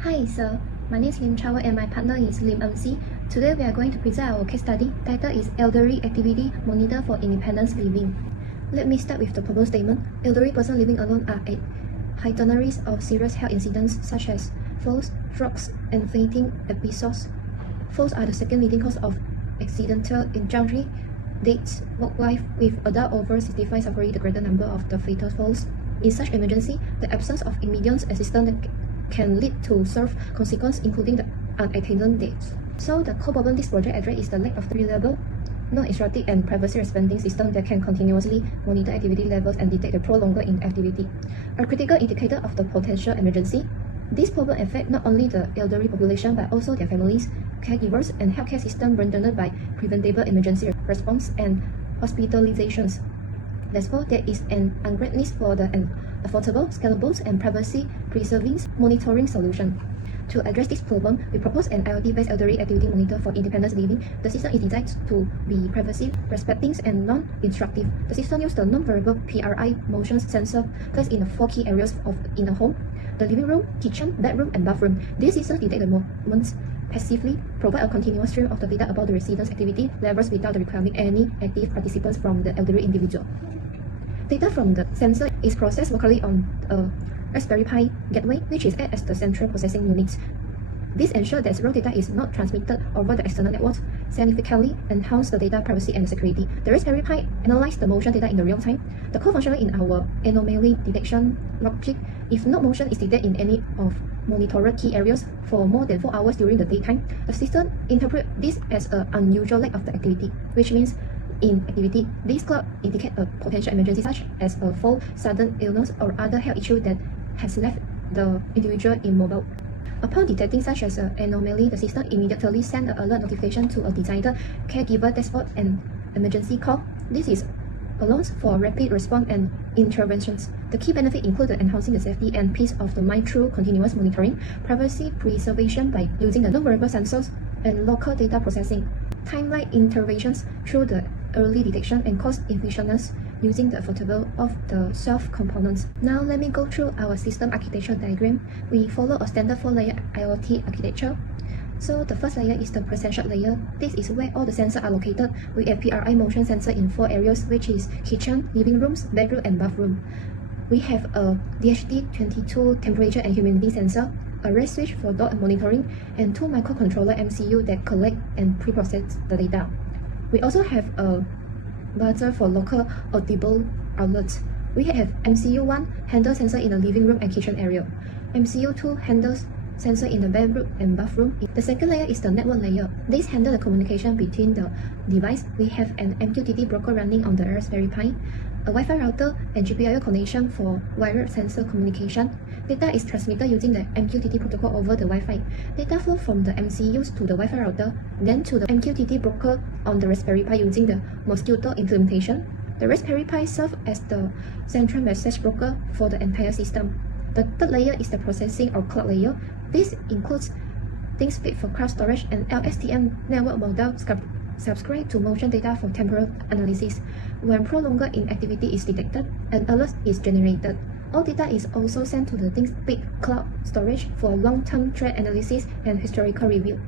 Hi sir, my name is Lim Chawa and my partner is Lim MC. Today we are going to present our case study. Title is Elderly Activity Monitor for Independence Living. Let me start with the proposed statement. Elderly persons living alone are at heightened risk of serious health incidents such as falls, strokes, and fainting episodes. Falls are the second leading cause of accidental injury deaths worldwide, with adults over 65 suffering the greater number of the fatal falls. In such emergency, the absence of immediate assistance can lead to severe consequences, including the unattended deaths. So the core problem this project addresses is the lack of the reliable, non-extractive, and privacy responding system that can continuously monitor activity levels and detect the prolonged inactivity, a critical indicator of the potential emergency. This problem affects not only the elderly population but also their families, caregivers, and healthcare system burdened by preventable emergency response and hospitalizations. Therefore, there is an unmet need for an affordable, scalable, and privacy-preserving monitoring solution. To address this problem, we propose an IoT-based elderly activity monitor for independence living. The system is designed to be privacy-respecting and non-instructive. The system uses the non-variable PRI motion sensor placed in the 4 key areas in the home: the living room, kitchen, bedroom, and bathroom. These systems detect the movements passively, provide a continuous stream of the data about the residents' activity levels without requiring any active participants from the elderly individual. Data from the sensor is processed locally on a Raspberry Pi gateway, which is acts as the central processing unit. This ensures that raw data is not transmitted over the external networks, significantly enhance the data privacy and security. The Raspberry Pi analyzes the motion data in the real time. The core function in our anomaly detection logic: if no motion is detected in any of monitored key areas for more than 4 hours during the daytime, the system interprets this as an unusual lack of the activity, which means inactivity. These clouds indicate a potential emergency such as a fall, sudden illness, or other health issue that has left the individual immobile. Upon detecting such as an anomaly, the system immediately sends an alert notification to a designated caregiver dashboard and emergency call. This is allows for rapid response and interventions. The key benefits include enhancing the safety and peace of the mind through continuous monitoring, privacy preservation by using the non-variable sensors, and local data processing, timeline interventions through the early detection, and cost efficiency using the affordable of the self components. Now let me go through our system architecture diagram. We follow a standard 4-layer IoT architecture. So the first layer is the processor layer. This is where all the sensors are located. We have PRI motion sensor in 4 areas, which is kitchen, living rooms, bedroom, and bathroom. We have a TIT6223 temperature and humidity sensor, a rest switch for door monitoring, and 2 microcontroller MCU that collect and pre-process the data. We also have a buzzer for local audible alerts. We have MCU1 handle sensor in the living room and kitchen area. MCU2 handles sensor in the bedroom and bathroom. The second layer is the network layer. This handles the communication between the device. We have an MQTT broker running on the Raspberry Pi, a Wi-Fi router, and GPIO connection for wired sensor communication. Data is transmitted using the MQTT protocol over the Wi-Fi. Data flow from the MCUs to the Wi-Fi router, then to the MQTT broker on the Raspberry Pi using the Mosquito implementation. The Raspberry Pi serves as the central message broker for the entire system. The third layer is the processing or cloud layer. This includes ThinkSpeed for cloud storage and LSTM network model subscribe to motion data for temporal analysis. When prolonged inactivity is detected, an alert is generated. All data is also sent to the ThinkSpeed cloud storage for long-term threat analysis and historical review.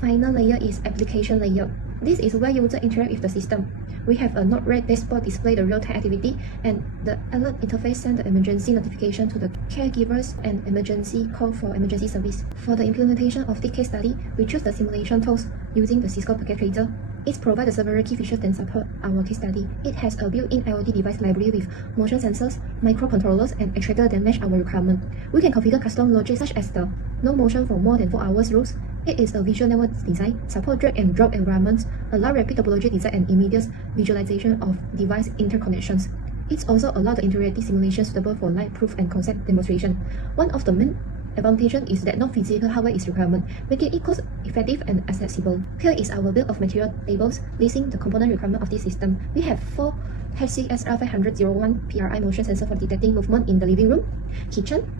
Final layer is application layer. This is where users interact with the system. We have a Node-RED dashboard display the real-time activity, and the alert interface sends the emergency notification to the caregivers and emergency call for emergency service. For the implementation of this case study, we choose the simulation tools using the Cisco Packet Tracer. It provides several key features that support our case study. It has a built-in IoT device library with motion sensors, microcontrollers, and actuators that match our requirement. We can configure custom logic such as the no motion for more than 4 hours rules. It is a visual network design, support drag and drop environments, allow rapid topology design and immediate visualization of device interconnections. It also allows the interactive simulation suitable for live proof and concept demonstration. One of the main advantages is that no physical hardware is required, making it cost-effective and accessible. Here is our bill of material tables listing the component requirement of this system. We have 4 HCSR500-01 PRI motion sensor for detecting movement in the living room, kitchen,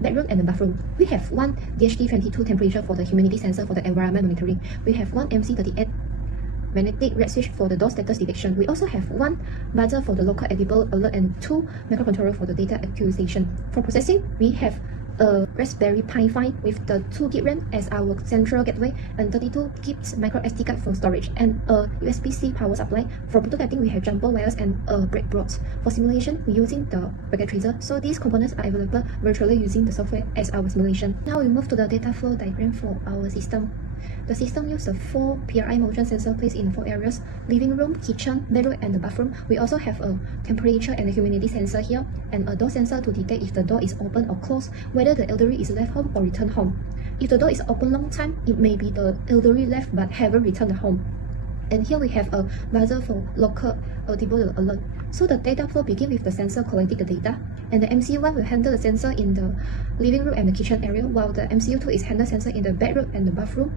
bedroom, and the bathroom. We have 1 DHT22 temperature for the humidity sensor for the environment monitoring. We have 1 MC38 magnetic red switch for the door status detection. We also have 1 buzzer for the local edible alert and 2 microcontrollers for the data acquisition. For processing, we have a Raspberry Pi 5 with the 2 GB RAM as our central gateway and 32 GB micro SD card for storage and a USB-C power supply. For prototyping, we have jumper wires and a breadboard. For simulation, we're using the packet tracer, so these components are available virtually using the software as our simulation. Now we move to the data flow diagram for our system. The system uses 4 PRI motion sensors placed in 4 areas: living room, kitchen, bedroom, and the bathroom. We also have a temperature and a humidity sensor here, and a door sensor to detect if the door is open or closed, whether the elderly is left home or returned home. If the door is open long time, it may be the elderly left but haven't returned home. And here we have a buzzer for local audible alert. So the data flow begins with the sensor collecting the data, and the MCU1 will handle the sensor in the living room and the kitchen area, while the MCU2 is handle sensor in the bedroom and the bathroom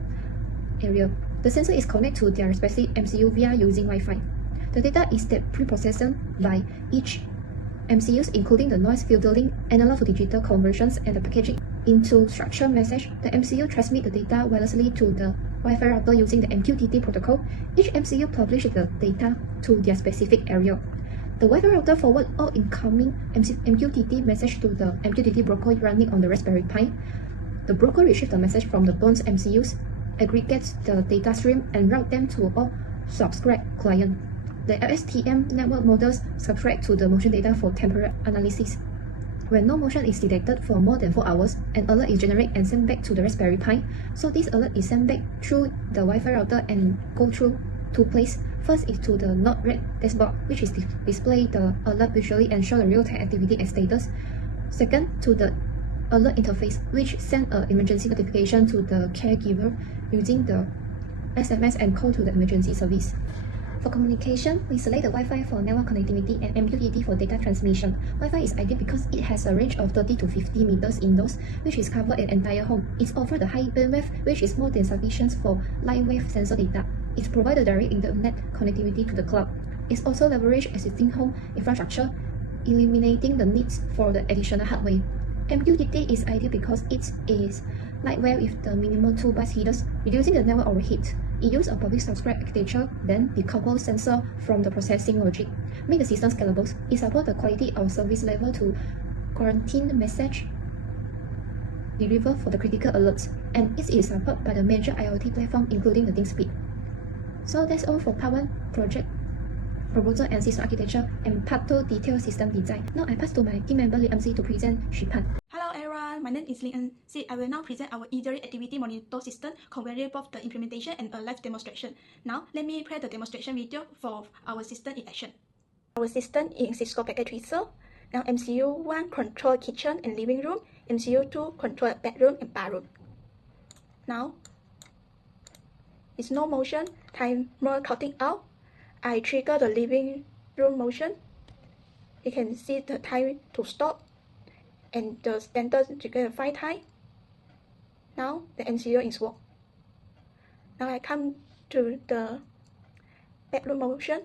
area. The sensor is connected to their respective MCU via using Wi-Fi. The data is then pre-processed by each MCUs, including the noise filtering, analog to digital conversions, and the packaging into structured message. The MCU transmit the data wirelessly to the Wi-Fi router using the MQTT protocol. Each MCU publishes the data to their specific area. The Wi-Fi router forward all incoming MQTT message to the MQTT broker running on the Raspberry Pi. The broker retrieves the message from the burnt MCUs, aggregates the data stream, and route them to all subscribed clients. The LSTM network models subscribe to the motion data for temporary analysis. When no motion is detected for more than 4 hours, an alert is generated and sent back to the Raspberry Pi. So this alert is sent back through the Wi-Fi router and go through 2 places. First is to the Node-RED dashboard, which is display the alert visually and show the real-time activity and status. Second, to the alert interface, which send an emergency notification to the caregiver using the SMS and call to the emergency service. For communication, we select the Wi-Fi for network connectivity and MQTT for data transmission. Wi-Fi is ideal because it has a range of 30 to 50 meters indoors, which is covered an entire home. It offers the high bandwidth, which is more than sufficient for light wave sensor data. It provides direct internet connectivity to the cloud. It also leverages existing home infrastructure, eliminating the needs for the additional hardware. MQTT is ideal because it is lightweight with the minimal 2 byte headers, reducing the network overheat. It uses a public subscribe architecture, then decouples sensor from the processing logic, make the system scalable. It supports the quality of service level to quarantine message deliver for the critical alerts, and it is supported by the major IoT platform, including the ThinkSpeed. So that's all for Part 1 project proposal and system architecture, and Part 2 detailed system design. Now I pass to my team member Lee MC to present Shipan. Hello everyone, my name is Lee MC. I will now present our elderly activity monitor system, comparing both the implementation and a live demonstration. Now let me play the demonstration video for our system in action. Our system is Cisco packet tracer. Now MCU1 control kitchen and living room, MCU2 control bedroom and bathroom. Now it's no motion, timer counting out. I trigger the living room motion. You can see the time to stop and the standard trigger 5 times. Now the MCU is work. Now I come to the bedroom motion.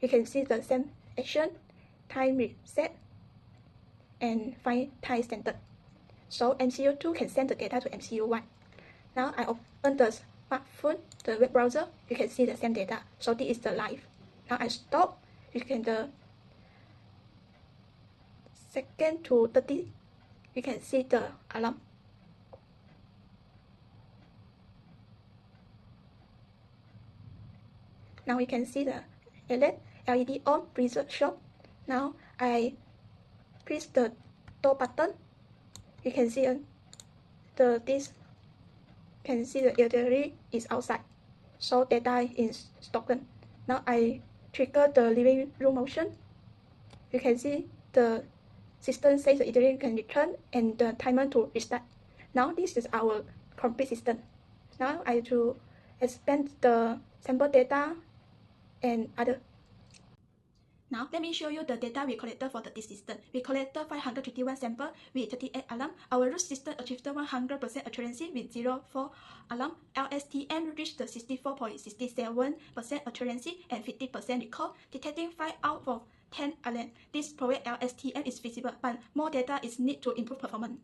You can see the same action, time reset, and 5 times standard. So MCU2 can send the data to MCU1. Now I open the smartphone, the web browser. You can see the same data. So this is the live. Now I stop. You can the second to 30. You can see the alarm. Now you can see the alert, LED on, freezer shop. Now I press the door button. You can see this. Can see the elderly is outside, so data is stolen. Now I trigger the living room motion. You can see the system says the elderly can return and the timer to restart. Now this is our complete system. Now I to expand the sample data and other. Now let me show you the data we collected for this system. We collected 551 samples with 38 alarm. Our root system achieved 100% accuracy with 04 alarm. LSTM reached the 64.67% accuracy and 50% recall, detecting 5 out of 10 alarm. This provides LSTM is feasible, but more data is needed to improve performance.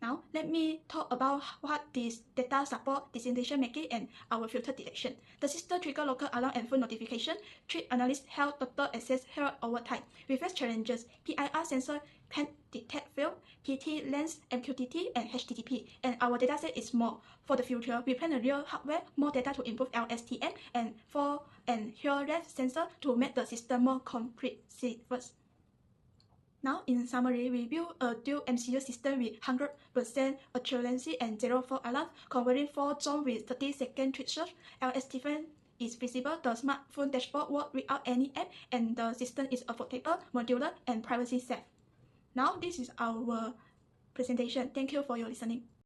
Now, let me talk about what this data support, decision making, and our filter detection. The system trigger local alarm and phone notification, treat analyst health total access health over time. Reverse challenges, PIR sensor can detect fail, PT, lens, MQTT, and HTTP, and our dataset is small. For the future, we plan a real hardware, more data to improve LSTM, and HUREF sensor to make the system more comprehensive. Now, in summary, we built a dual MCU system with 100% accuracy and 0 fault alarm, covering 4 zones with 30-second tweet search. LSTM is visible, the smartphone dashboard works without any app, and the system is affordable, modular, and privacy safe. Now, this is our presentation. Thank you for your listening.